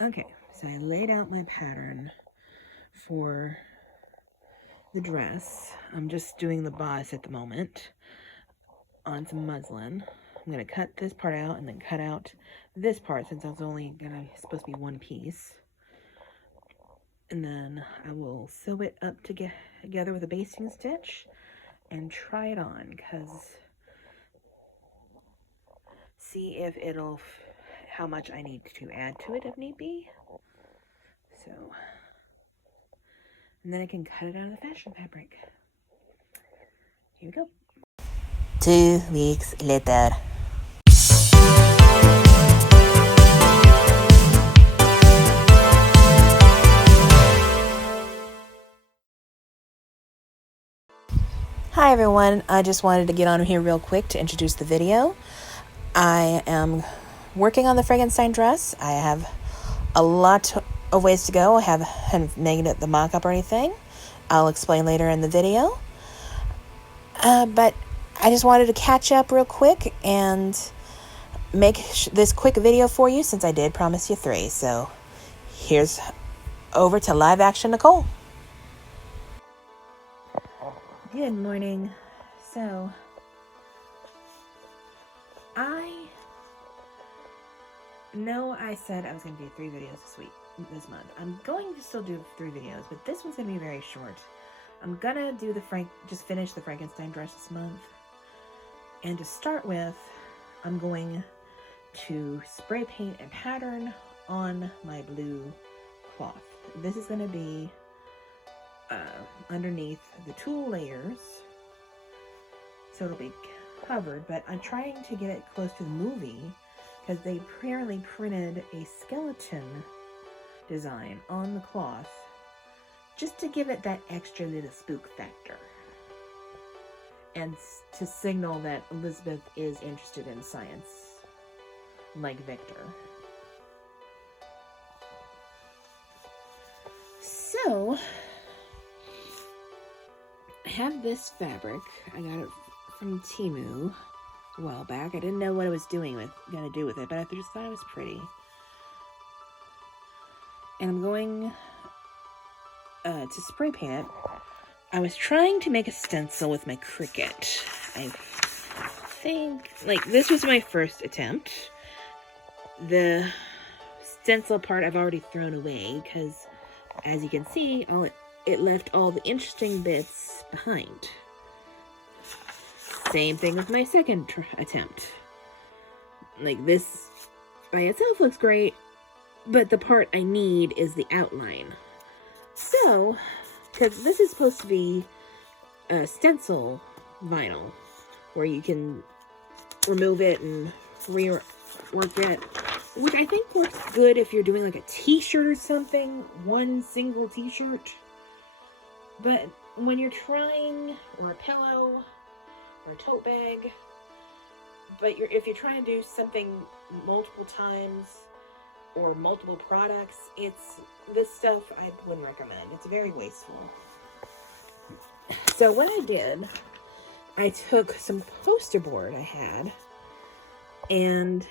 Okay, so I laid out my pattern for the dress. I'm just doing the bodice at the moment on some muslin. I'm going to cut this part out and then cut out this part since it's only supposed to be one piece. And then I will sew it up together with a basting stitch and try it on, because see if how much I need to add to it if need be. So, and then I can cut it out of the fashion fabric. Here we go. 2 weeks later. Hi everyone, I just wanted to get on here real quick to introduce the video. I am working on the Frankenstein dress. I have a lot of ways to go. I haven't made it the mock-up or anything. I'll explain later in the video. But I just wanted to catch up real quick and make this quick video for you since I did promise you 3. So here's over to live action Nicole. Good morning. So, I know I said I was going to do 3 videos this month. I'm going to still do 3 videos, but this one's going to be very short. I'm going to do just finish the Frankenstein dress this month. And to start with, I'm going to spray paint a pattern on my blue cloth. This is going to be underneath the tulle layers, so it'll be covered, but I'm trying to get it close to the movie because they apparently printed a skeleton design on the cloth just to give it that extra little spook factor and to signal that Elizabeth is interested in science like Victor. So I have this fabric. I got it from Temu a while back. I didn't know what I was gonna do with it, but I just thought it was pretty. And I'm going to spray paint it. I was trying to make a stencil with my Cricut. I think, this was my first attempt. The stencil part I've already thrown away because, as you can see, it left all the interesting bits behind. Same thing with my second attempt. This by itself looks great, but the part I need is the outline. So, because this is supposed to be a stencil vinyl, where you can remove it and rework it, which I think works good if you're doing a t-shirt or something, one single t-shirt. But when you're trying, or a pillow, or a tote bag, but if you're trying to do something multiple times or multiple products, this stuff I wouldn't recommend. It's very wasteful. So what I did, I took some poster board I had, and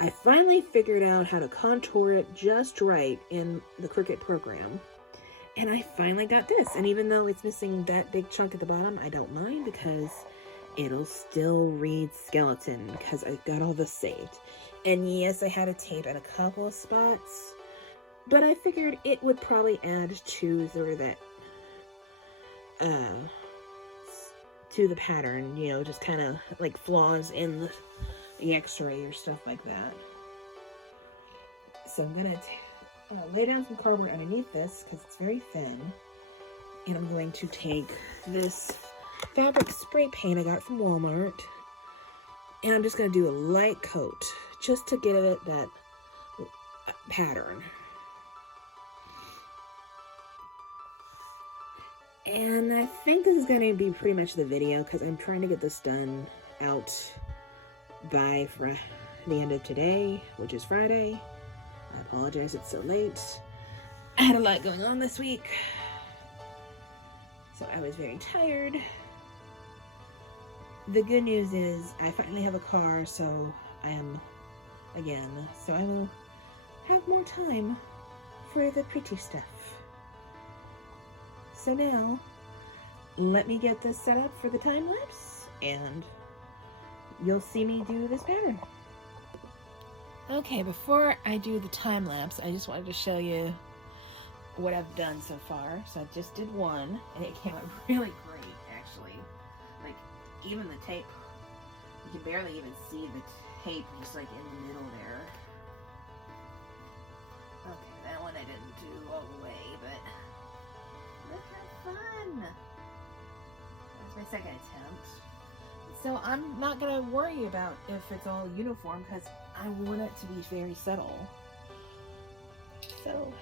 I finally figured out how to contour it just right in the Cricut program. And I finally got this. And even though it's missing that big chunk at the bottom, I don't mind because it'll still read skeleton because I got all this saved. And yes, I had to tape at a couple of spots, but I figured it would probably add to sort of that, to the pattern, just kind of flaws in the x-ray or stuff like that. So I'm gonna lay down some cardboard underneath this because it's very thin, and I'm going to take this fabric spray paint I got from Walmart, and I'm just going to do a light coat just to give it that pattern. And I think this is going to be pretty much the video because I'm trying to get this done out by the end of today, which is Friday. I apologize it's so late. I had a lot going on this week, so I was very tired. The good news is I finally have a car, so I will have more time for the pretty stuff. So now, let me get this set up for the time lapse, and you'll see me do this pattern. Okay, before I do the time lapse, I just wanted to show you what I've done so far. So I just did one, and it came out really great, actually. Like, even the tape, you can barely even see the tape just like in the middle there. Okay, that one I didn't do all the way, but look how fun! That's my second attempt. So I'm not gonna worry about if it's all uniform because I want it to be very subtle. So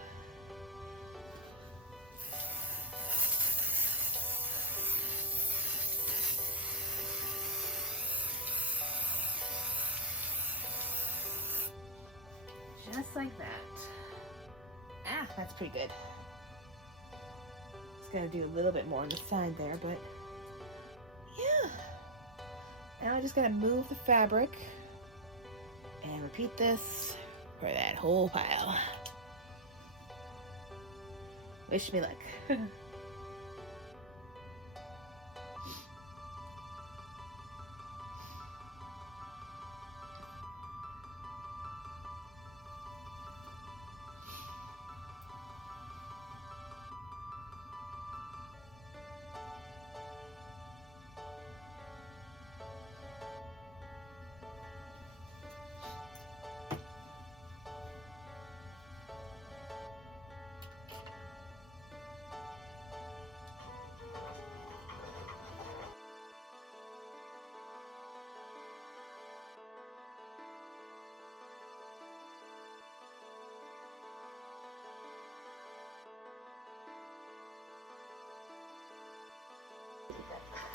just like that. Ah, that's pretty good. Just gotta do a little bit more on the side there, but yeah. Now I just gotta move the fabric and repeat this for that whole pile. Wish me luck.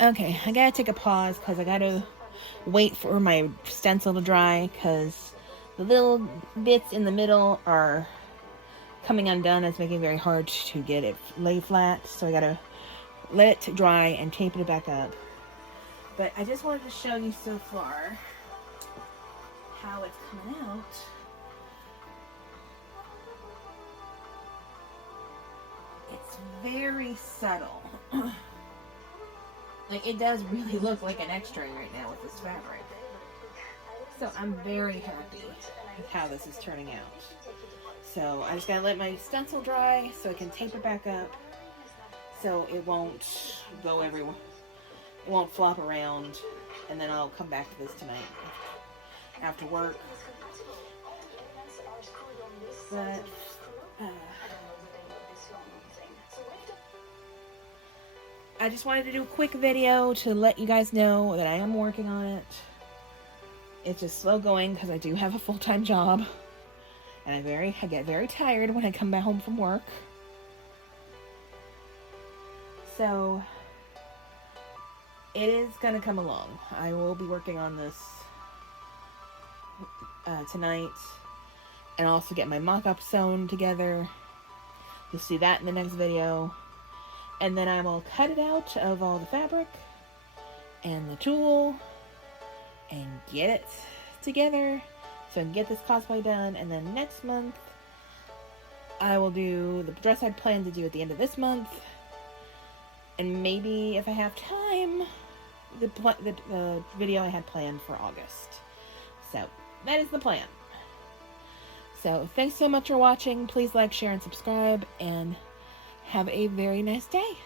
Okay, I gotta take a pause because I gotta wait for my stencil to dry because the little bits in the middle are coming undone. It's making it very hard to get it lay flat, so I gotta let it dry and tape it back up. But I just wanted to show you so far how it's coming out. It's very subtle. Like, it does really look like an x-ray right now with this fabric. So I'm very happy with how this is turning out. So I just gotta let my stencil dry so I can tape it back up so it won't go everywhere. It won't flop around, and then I'll come back to this tonight after work. But I just wanted to do a quick video to let you guys know that I am working on it. It's just slow going because I do have a full-time job, and I get very tired when I come back home from work. So it is gonna come along. I will be working on this tonight, and I'll also get my mock-up sewn together. You'll see that in the next video. And then I will cut it out of all the fabric and the tulle and get it together so I can get this cosplay done. And then next month I will do the dress I'd planned to do at the end of this month, and maybe if I have time, the video I had planned for August. So that is the plan. So thanks so much for watching. Please like, share, and subscribe, and have a very nice day.